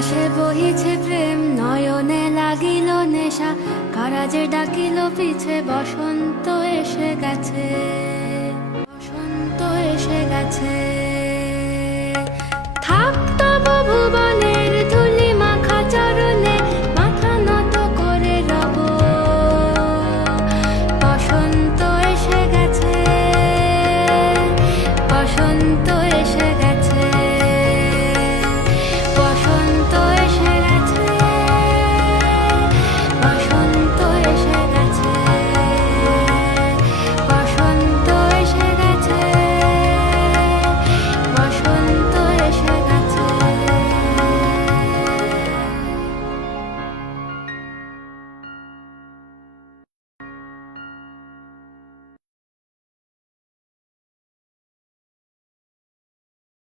বাতাসে বহিছে প্রেম, নয়নে লাগিল নেশা, কারাজে ডাকিল পিছে, বসন্ত এসে গেছে, বসন্ত এসে গেছে। থাক তবু ভুবনের ধুলি মাখা চরণে, মাথা নত করে রব, বসন্ত এসে গেছে, বসন্ত